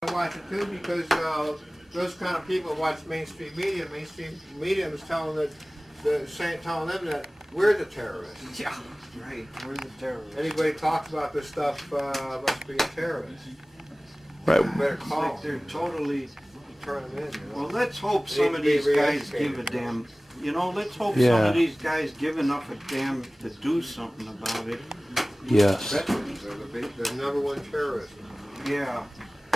I watch it too because those kind of people watch mainstream media. Mainstream media is telling telling them that we're the terrorists. Yeah, right. We're the terrorists. Anybody talks about this stuff must be a terrorist. Right. Better call. Like they're totally. Turn them in. You know? Well, let's hope some of these guys give a damn. You know, let's hope some of these guys give enough a damn to do something about it. Yes. Veterans are the #1 terrorists. Yeah.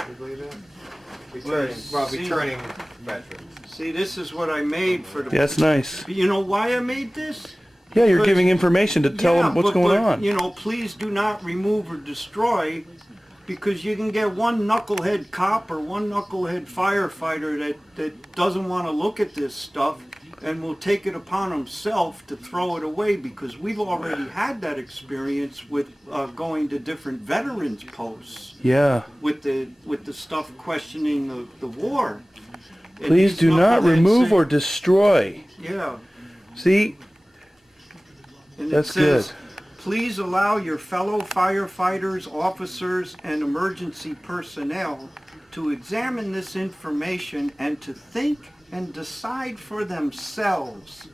You believe that? Returning veterans. See, this is what I made for the... Yeah, that's nice. You know why I made this? Yeah, you're giving information to tell them what's going on. You know, please do not remove or destroy, because you can get one knucklehead cop or one knucklehead firefighter that doesn't want to look at this stuff and will take it upon himself to throw it away, because we've already had that experience with going to different veterans posts. Yeah. With the stuff questioning the war. And Please do not remove or destroy. Yeah. See? And That's it says, good. Please allow your fellow firefighters, officers, and emergency personnel to examine this information and to think and decide for themselves.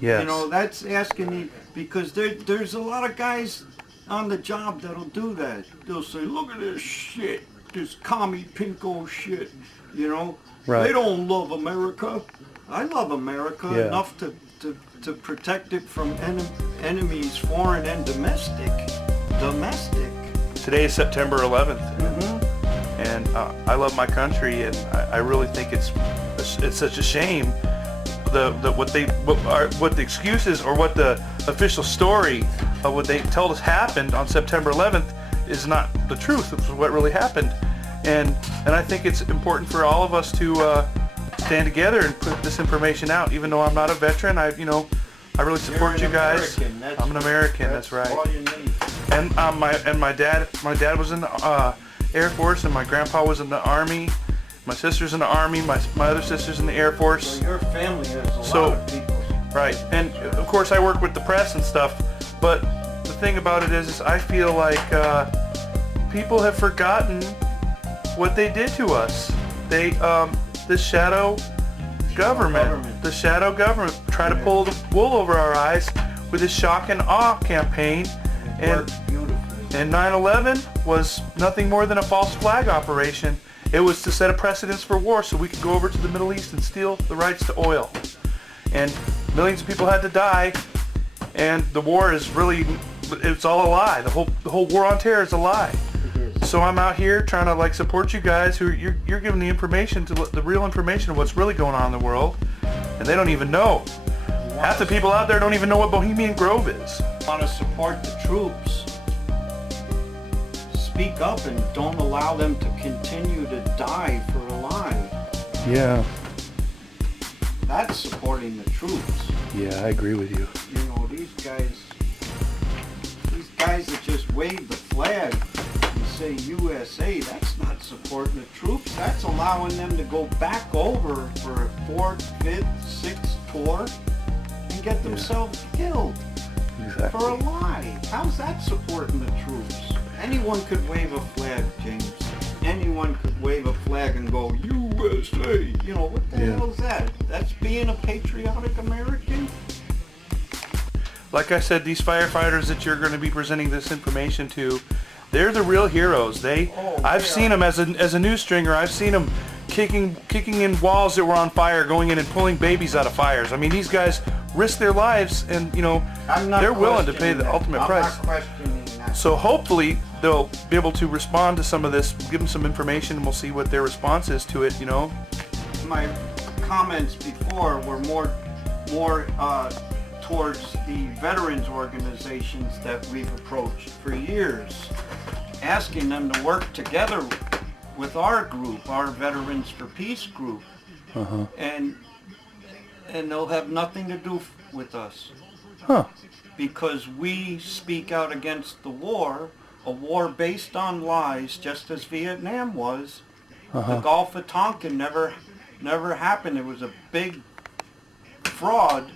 Yes. You know, that's asking you, because there's a lot of guys on the job that'll do that. They'll say, look at this shit, this commie pinko shit, you know. Right. They don't love America. I love America enough to protect it from enemies, foreign and domestic. Today is September 11th, and I love my country, and I really think it's such a shame what the excuses or what the official story of what they told us happened on September 11th is not the truth of what really happened, and I think it's important for all of us to stand together and put this information out. Even though I'm not a veteran, I really support you guys. I'm an American. That's right. All you need. And my dad was in the Air Force, and my grandpa was in the Army. My sister's in the Army. My other sister's in the Air Force. So your family has a lot of people. Right. And of course I work with the press and stuff. But the thing about it is I feel like people have forgotten what they did to us. The shadow government tried to pull the wool over our eyes with this shock and awe campaign, and 9/11 was nothing more than a false flag operation. It was to set a precedence for war so we could go over to the Middle East and steal the rights to oil, and millions of people had to die, and the war is really, it's all a lie. The whole war on terror is a lie. So I'm out here trying to support you guys who you're giving the information, the real information of what's really going on in the world, and they don't even know. Half the people out there don't even know what Bohemian Grove is. Want to support the troops? Speak up and don't allow them to continue to die for a lie. Yeah. That's supporting the troops. Yeah, I agree with you. You know, these guys that just wave the flag and say USA, that's not supporting the troops. That's allowing them to go back over for a 4th, 5th, 6th tour and get themselves killed for a lie. How's that supporting the troops? Anyone could wave a flag, James. Anyone could wave a flag and go, USA. You know, what the hell is that? That's being a patriotic American? Like I said, these firefighters that you're going to be presenting this information to, they're the real heroes. I've seen them as a news stringer. I've seen them kicking in walls that were on fire, going in and pulling babies out of fires. I mean, these guys risk their lives, and they're willing to pay the ultimate price. I'm not questioning that. So hopefully they'll be able to respond to some of this, give them some information, and we'll see what their response is to it. My comments before were more towards the veterans organizations that we've approached for years, asking them to work together with our group, our Veterans for Peace group, and they'll have nothing to do with us, because we speak out against the war, a war based on lies, just as Vietnam was. The Gulf of Tonkin never happened. It was a big fraud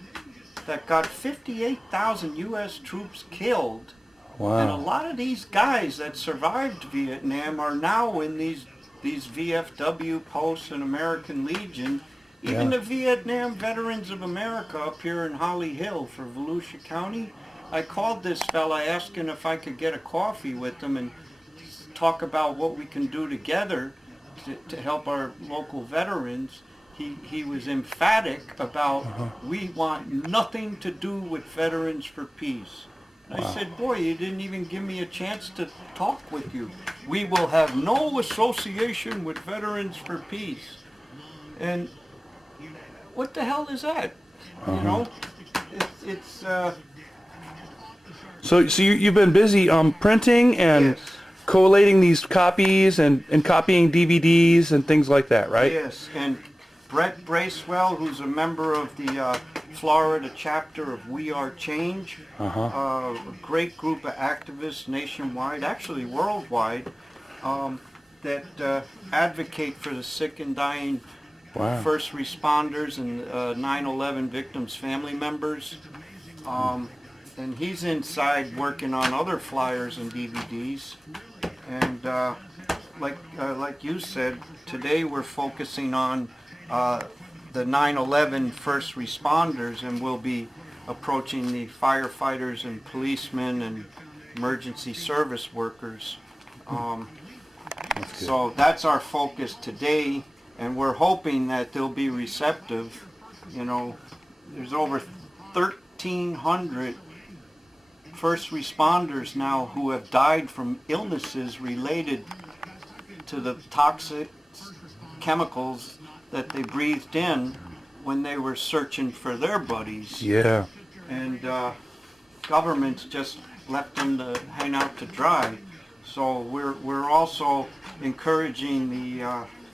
that got 58,000 U.S. troops killed. Wow. And a lot of these guys that survived Vietnam are now in these these VFW posts and American Legion, even the Vietnam Veterans of America up here in Holly Hill for Volusia County. I called this fella asking if I could get a coffee with him and talk about what we can do together to help our local veterans. He was emphatic about we want nothing to do with Veterans for Peace. I said, boy, you didn't even give me a chance to talk with you. We will have no association with Veterans for Peace. And what the hell is that? You know, it's So you've been busy printing and yes. collating these copies and copying DVDs and things like that, right? Yes, and Brett Bracewell, who's a member of the Florida chapter of WeAreChange, a great group of activists nationwide, actually worldwide, that advocate for the sick and dying first responders and 9/11 victims' family members. And he's inside working on other flyers and DVDs. And like you said, today we're focusing on the 9/11 first responders, and we'll be approaching the firefighters and policemen and emergency service workers. So that's our focus today, and we're hoping that they'll be receptive. You know, there's over 1,300 first responders now who have died from illnesses related to the toxic chemicals that they breathed in when they were searching for their buddies. Yeah. And governments just left them to hang out to dry. So we're also encouraging the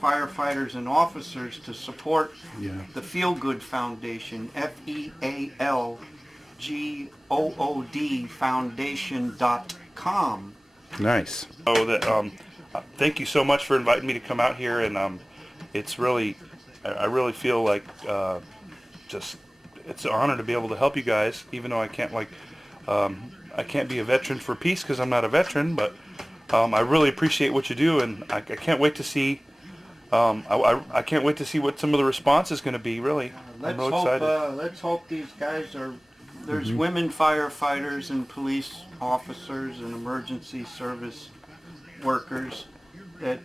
firefighters and officers to support the FealGood Foundation, FealGood Foundation.com. Nice. Oh, that. Thank you so much for inviting me to come out here, and it's really, I really feel like just it's an honor to be able to help you guys, even though I can't I can't be a veteran for peace because I'm not a veteran, but I really appreciate what you do, and I can't wait to see. I can't wait to see what some of the response is going to be. Really, I'm real excited. Let's hope these guys are. There's women firefighters and police officers and emergency service workers that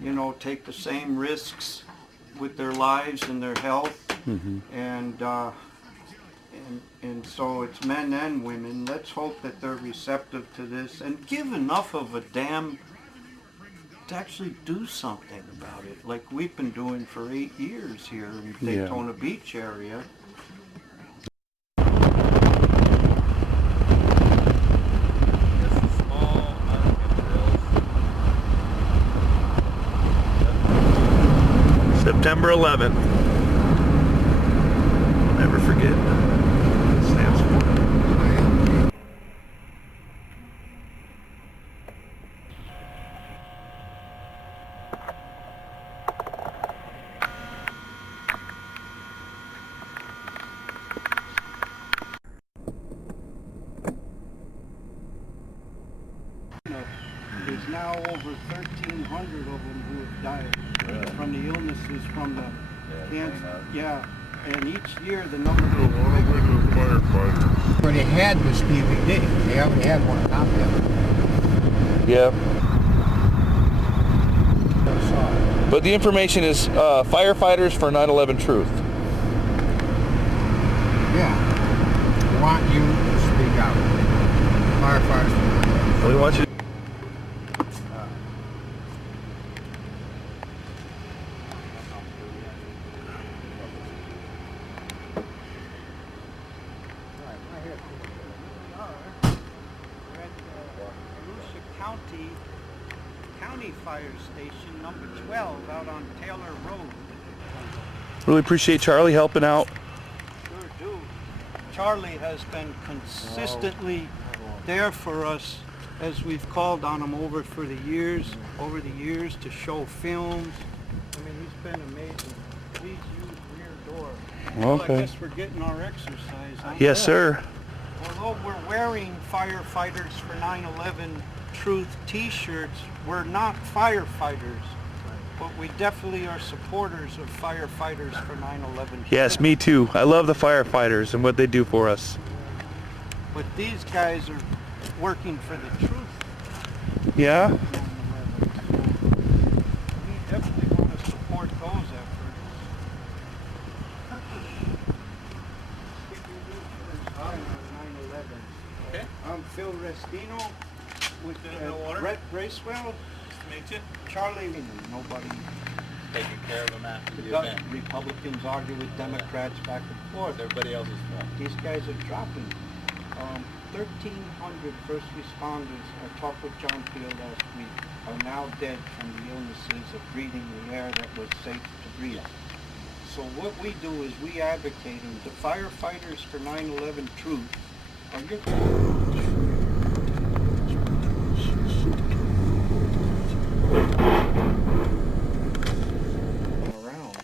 you know, take the same risks with their lives and their health, and so it's men and women. Let's hope that they're receptive to this and give enough of a damn to actually do something about it, like we've been doing for 8 years here in Daytona Beach area. September 11th. Never forget. It stands for. There's now over 1,300 of them who have died from the illnesses, from the cancer. Yeah, and each year the number of firefighters. But they had this DVD. They already had one copy of it. Yeah. But the information is Firefighters for 9/11 Truth. Yeah. We want you to speak out. Firefighters for 9/11. We want you. County Fire Station number 12 out on Taylor Road. Really appreciate Charlie helping out. Sure do. Charlie has been consistently there for us as we've called on him over the years to show films. I mean, he's been amazing. Please use rear door. Well, I guess we're getting our exercise. Huh? Yes, sir. Although we're wearing Firefighters for 9/11 Truth t-shirts, we're not firefighters, but we definitely are supporters of Firefighters for 9/11. Yes, me too. I love the firefighters and what they do for us. But these guys are working for the truth. Yeah? 9/11. We definitely want to support those efforts. Okay. I'm Phil Restino with No water? Brett Bracewell, Meet you. Charlie. Nobody. Taking care of them after the The event. Republicans argue with Democrats back and forth. Everybody else's fault. These guys are dropping. 1,300 first responders, I talked with John Feal last week, are now dead from the illnesses of breathing the air that was safe to breathe. So what we do is we advocate, and the Firefighters for 9/11 Truth are your... around.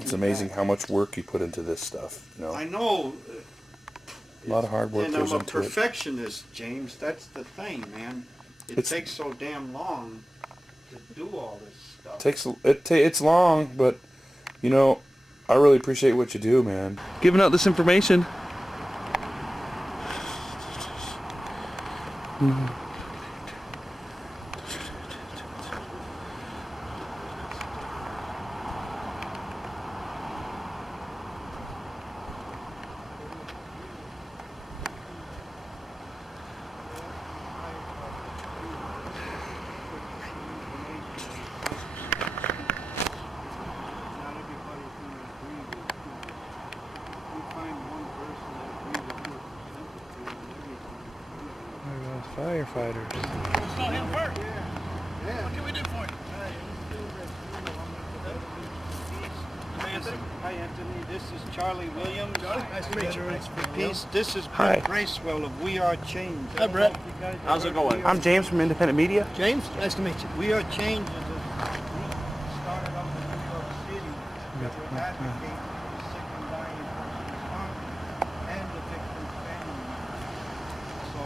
It's amazing how much work you put into this stuff, you know? I know. A lot of hard work And goes I'm a into it. perfectionist, James. That's the thing, man. It It's- takes so damn long to do all this stuff. It's long, but you know, I really appreciate what you do, man. Giving out this information. Not everybody's going to agree with you. You find one person that agrees with you, sympathy and everything. Firefighters. Let's go him first. Yeah. What can we do for you? Hi, Anthony. This is Charlie Williams. Nice to meet you. Peace. This is Hi. Brett Bracewell of WeAreChange. Hi, Brett. How's it going? I'm James from Independent Media. James, nice to meet you. WeAreChange is a group started up in New York City that will advocate for the sick and dying first responders and the victims' family members. So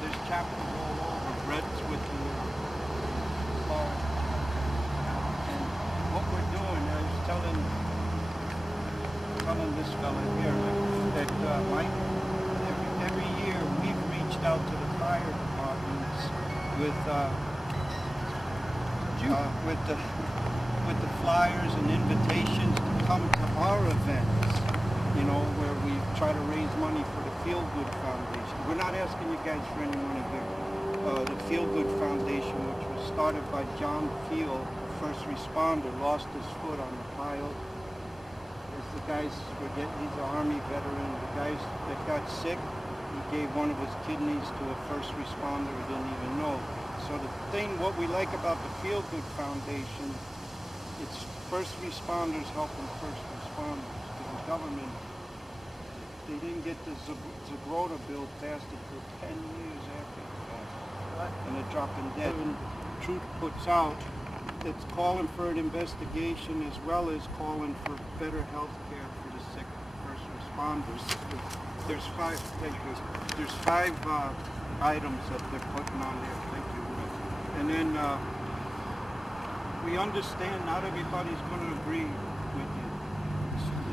there's chapters all over. Brett's with the law. And what we're doing is telling this fella here that Mike, every year we've reached out to the fire departments with the flyers and invitations to come to our events, you know, where we try to raise money for the FealGood Foundation. We're not asking you guys for any money here. The FealGood Foundation, which was started by John Feal, a first responder, lost his foot on the pile. The guys he's an Army veteran. The guys that got sick, he gave one of his kidneys to a first responder who didn't even know. So the thing, what we like about the FealGood Foundation, it's first responders helping first responders. Because the government, they didn't get the Zagrota bill passed until 10 years after the fact. And they're dropping dead. And Truth puts out, it's calling for an investigation as well as calling for better health care for the sick first responders. There's five items that they're putting on there. Thank you. And then we understand not everybody's going to agree with you.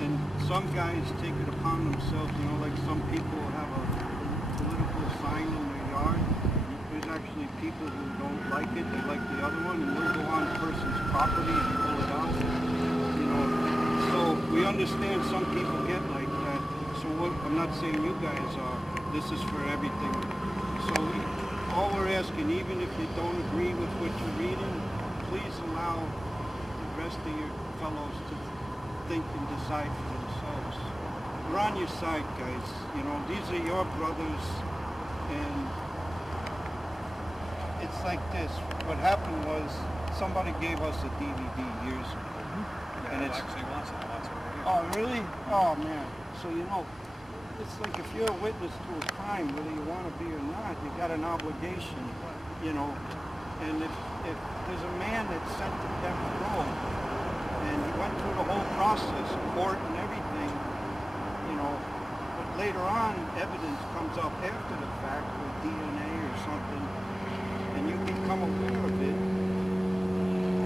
And some guys take it upon themselves, you know, like some people have a political sign in their yard. There's actually people who don't like it, they like the other one, and they'll go on a person's property and pull it out. You know, so we understand some people get like that. So what, I'm not saying you guys are, this is for everything. So all we're asking, even if you don't agree with what you're reading, please allow the rest of your fellows to think and decide for themselves. We're on your side, guys. You know, these are your brothers, and it's like this. What happened was somebody gave us a DVD years ago. And it's actually wants it. oh really? Oh man. So you know, it's like if you're a witness to a crime, whether you want to be or not, you got an obligation, you know. And if there's a man that's sent to death row and he went through the whole process, court and everything, you know, but later on evidence comes up after the fact with DNA or something, and you become aware of it,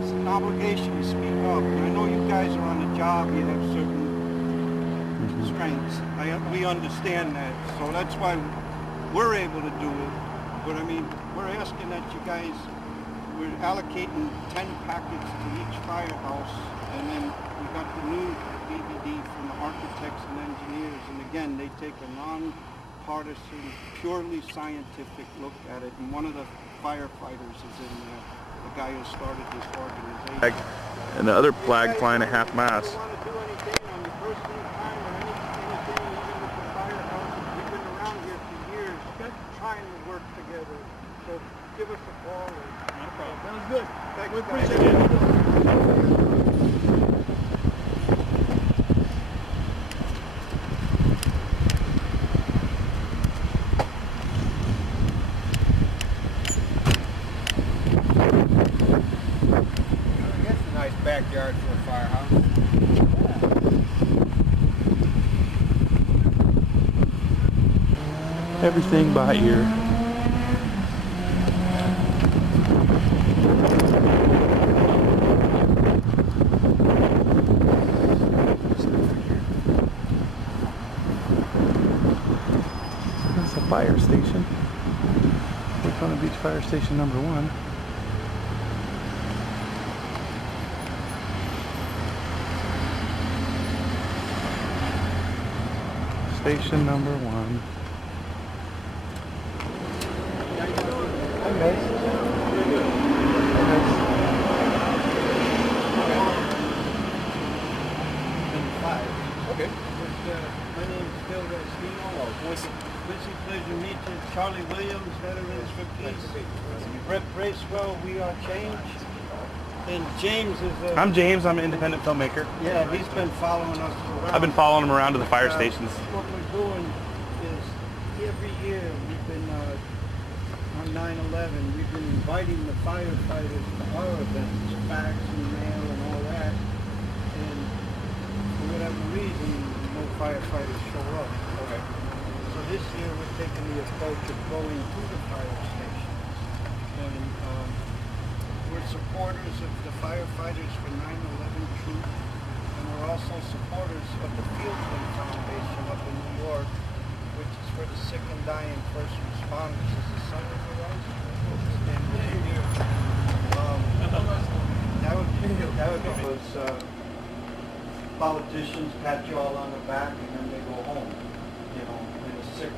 it's an obligation to speak up. And I know you guys are on the job, you have certain constraints. We understand that, so that's why we're able to do it. But I mean, we're asking that you guys, we're allocating 10 packets to each firehouse, and then we got the new DVD from the architects and engineers, and again, they take a non-partisan, purely scientific look at it, and one of the firefighters is in there, the guy who started this organization. And the other flag flying at half mast. If you want to do anything on your personal time or anything, even with the firehouses, we've been around here for years, trying to work together. So give us a call. No problem. Sounds good. Thanks, We guys. appreciate it. That's a nice backyard for a firehouse. Everything by ear. That's the fire station. Daytona Beach Fire Station number 1. Station number 1. Okay. My name is Phil Restino. Pleasure to meet you. Charlie Williams, Veterans for Peace. Brett Bracewell, WeAreChange. And James is I'm James. I'm an independent filmmaker. yeah, he's been following us around. I've been following him around to the fire stations. What we're doing is every year we've been on 9/11, we've been inviting the firefighters to our events, fax and mail and all that. And for whatever reason, no firefighters show up. Okay. So this year we're taking the approach of going to the fire stations. And we're supporters of the Firefighters For 9/11 Truth. And we're also supporters of the FealGood Foundation up in New York, which is for the sick and dying first responders. Is the sun in your eyes? That would be because politicians pat you all on the back and then they go home. You know, and the sick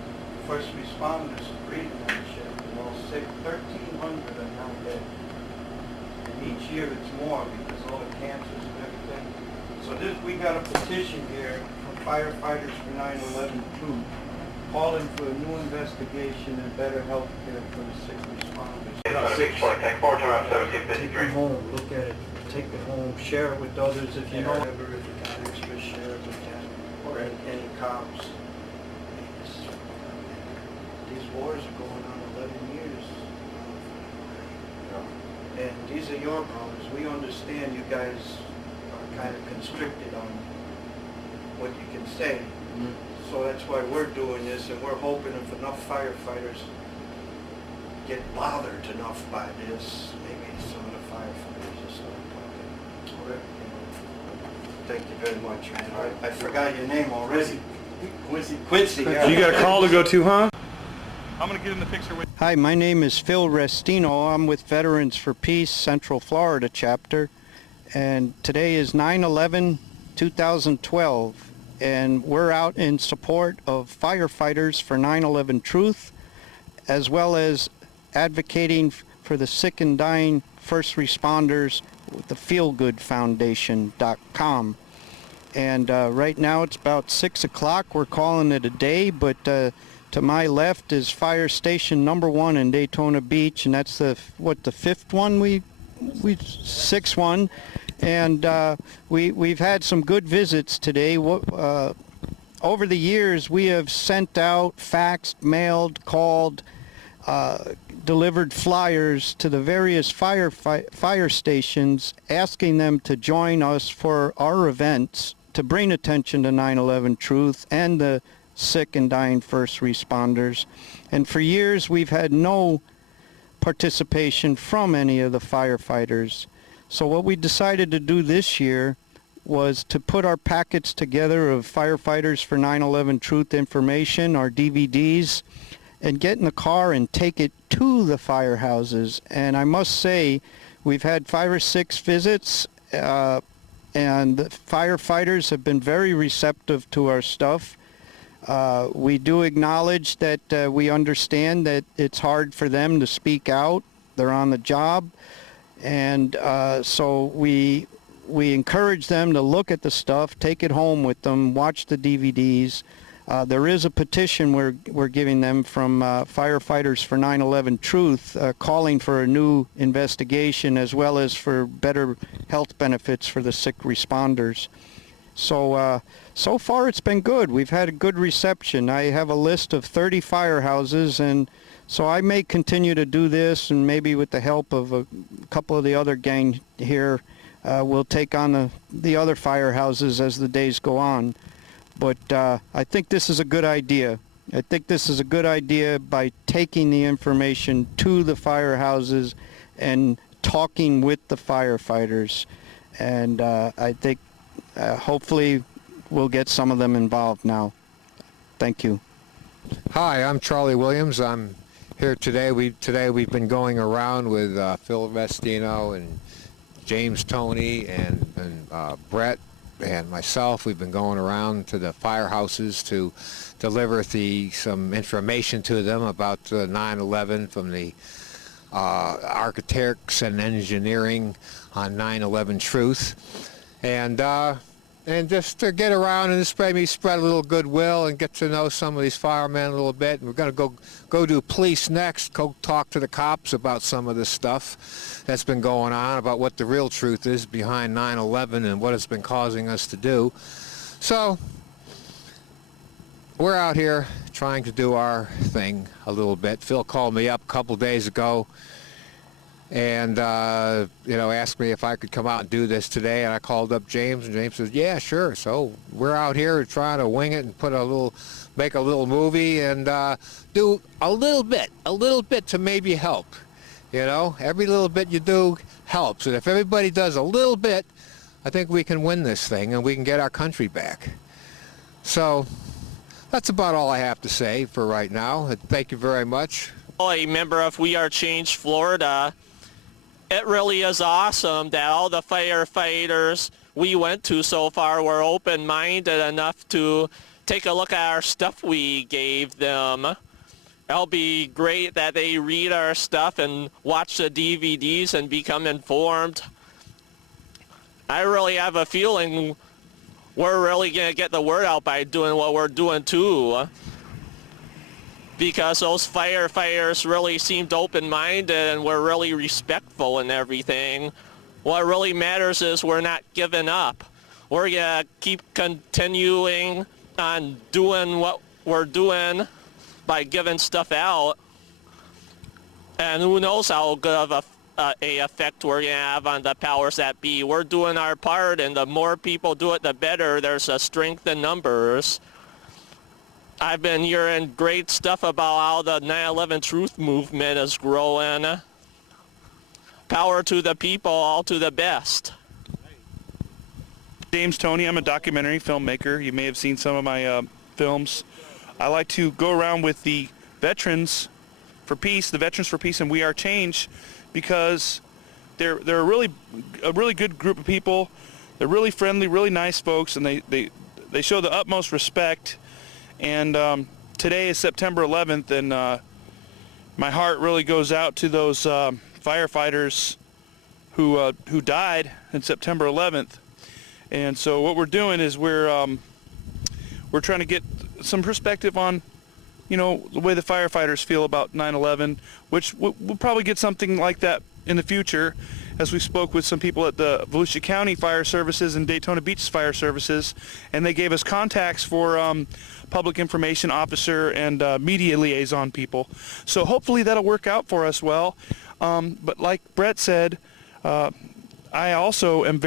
first responders breathing that shit. They're all sick. 1,300 are now dead. And each year it's more because all the cancers and everything. So we got a petition here from Firefighters For 9/11 Truth, calling for a new investigation and better health care for the sick responders. Take it home, look at it, take it home, share it with others if you know. Whatever, if you got extra, share it with them, or any cops. These wars are going on 11 years. And these are your brothers. We understand you guys are kind of constricted on what you can say. So that's why we're doing this, and we're hoping if enough firefighters get bothered enough by this, maybe some of the firefighters will start talking. Okay. Thank you very much, man. I forgot your name already. Quincy. Yeah. You got a call to go to, huh? I'm gonna get in the picture with. Hi, my name is Phil Restino. I'm with Veterans for Peace, Central Florida chapter, and today is 9/11/2012, and we're out in support of Firefighters For 9/11 Truth, as well as advocating for the sick and dying first responders with the FealGoodFoundation.com. And right now it's about 6 o'clock. We're calling it a day, but to my left is fire station number 1 in Daytona Beach, and that's the fifth one, sixth one. And we've had some good visits today. Over the years, we have sent out, faxed, mailed, called, delivered flyers to the various fire stations, asking them to join us for our events to bring attention to 9/11 Truth and the sick and dying first responders. And for years we've had no participation from any of the firefighters. So what we decided to do this year was to put our packets together of Firefighters for 9/11 Truth information, our DVDs, and get in the car and take it to the firehouses. And I must say, we've had 5 or 6 visits, and the firefighters have been very receptive to our stuff. We do acknowledge that we understand that it's hard for them to speak out. They're on the job. And so we encourage them to look at the stuff, take it home with them, watch the DVDs. There is a petition we're giving them from Firefighters for 9/11 Truth, calling for a new investigation as well as for better health benefits for the sick responders. So so far it's been good. We've had a good reception. I have a list of 30 firehouses, and so I may continue to do this, and maybe with the help of a couple of the other gang here, we'll take on the other firehouses as the days go on. But I think this is a good idea. I think this is a good idea by taking the information to the firehouses and talking with the firefighters. And I think hopefully we'll get some of them involved now. Thank you. Hi, I'm Charlie Williams. I'm here today. We've been going around with Phil Restino and James Toney and Brett and myself. We've been going around to the firehouses to deliver some information to them about 9/11 from the architects and engineering on 9/11 Truth, and just to get around and maybe spread a little goodwill and get to know some of these firemen a little bit. And we're going to go do police next, go talk to the cops about some of this stuff that's been going on, about what the real truth is behind 9/11 and what it's been causing us to do. So we're out here trying to do our thing a little bit. Phil called me up a couple days ago and asked me if I could come out and do this today, and I called up James, and James says, yeah, sure. So we're out here trying to wing it and make a little movie and do a little bit to maybe help. Every little bit you do helps, and if everybody does a little bit, I think we can win this thing and we can get our country back. So that's about all I have to say for right now. Thank you very much. A member of WeAreChange Florida. It really is awesome that all the firefighters we went to so far were open-minded enough to take a look at our stuff we gave them. It'll be great that they read our stuff and watch the DVDs and become informed. I really have a feeling we're really going to get the word out by doing what we're doing too, because those firefighters really seemed open-minded and were really respectful and everything. What really matters is we're not giving up. We're going to keep continuing on doing what we're doing by giving stuff out. And who knows how good of a effect we're going to have on the powers that be. We're doing our part, and the more people do it, the better. There's a strength in numbers. I've been hearing great stuff about how the 9/11 Truth movement is growing. Power to the people, all to the best. James Toney, I'm a documentary filmmaker. You may have seen some of my films. I like to go around with the Veterans for Peace, and WeAreChange, because they're a really good group of people. They're really friendly, really nice folks, and they show the utmost respect. And today is September 11th, and my heart really goes out to those firefighters who died on September 11th. And so what we're doing is we're trying to get some perspective on, the way the firefighters feel about 9/11, which we'll probably get something like that in the future, as we spoke with some people at the Volusia County Fire Services and Daytona Beach Fire Services, and they gave us contacts for public information officer and media liaison people. So hopefully that'll work out for us well. But like Brett said, I also am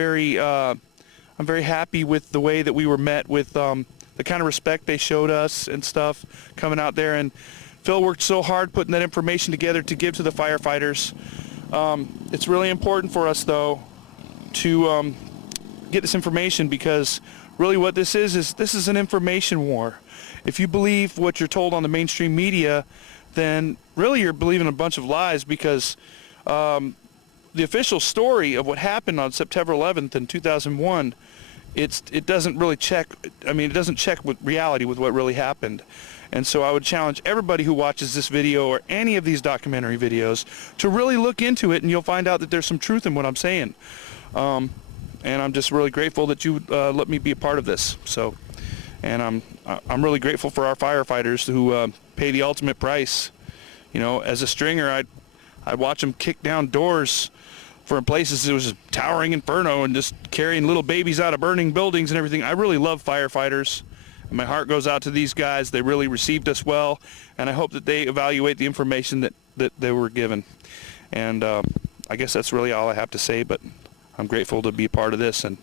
I'm very happy with the way that we were met with the the kind of respect they showed us and stuff coming out there. And Phil worked so hard putting that information together to give to the firefighters. It's really important for us, though, to get this information, because really what this is an information war. If you believe what you're told on the mainstream media, then really you're believing a bunch of lies, because the official story of what happened on September 11th in 2001, it doesn't really check. I mean, it doesn't check with reality with what really happened. And so I would challenge everybody who watches this video or any of these documentary videos to really look into it, and you'll find out that there's some truth in what I'm saying. And I'm just really grateful that you let me be a part of this. So, and I'm really grateful for our firefighters who pay the ultimate price. You know, as a stringer, I'd watch them kick down doors for places it was a towering inferno and just carrying little babies out of burning buildings and everything. I really love firefighters, and my heart goes out to these guys. They really received us well, and I hope that they evaluate the information that they were given. And I guess that's really all I have to say, but I'm grateful to be a part of this, and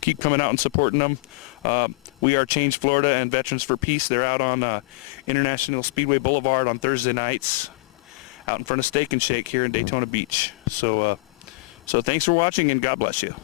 keep coming out and supporting them. WeAreChange Florida and Veterans for Peace, they're out on International Speedway Boulevard on Thursday nights, out in front of Steak and Shake here in Daytona Beach. So thanks for watching, and God bless you.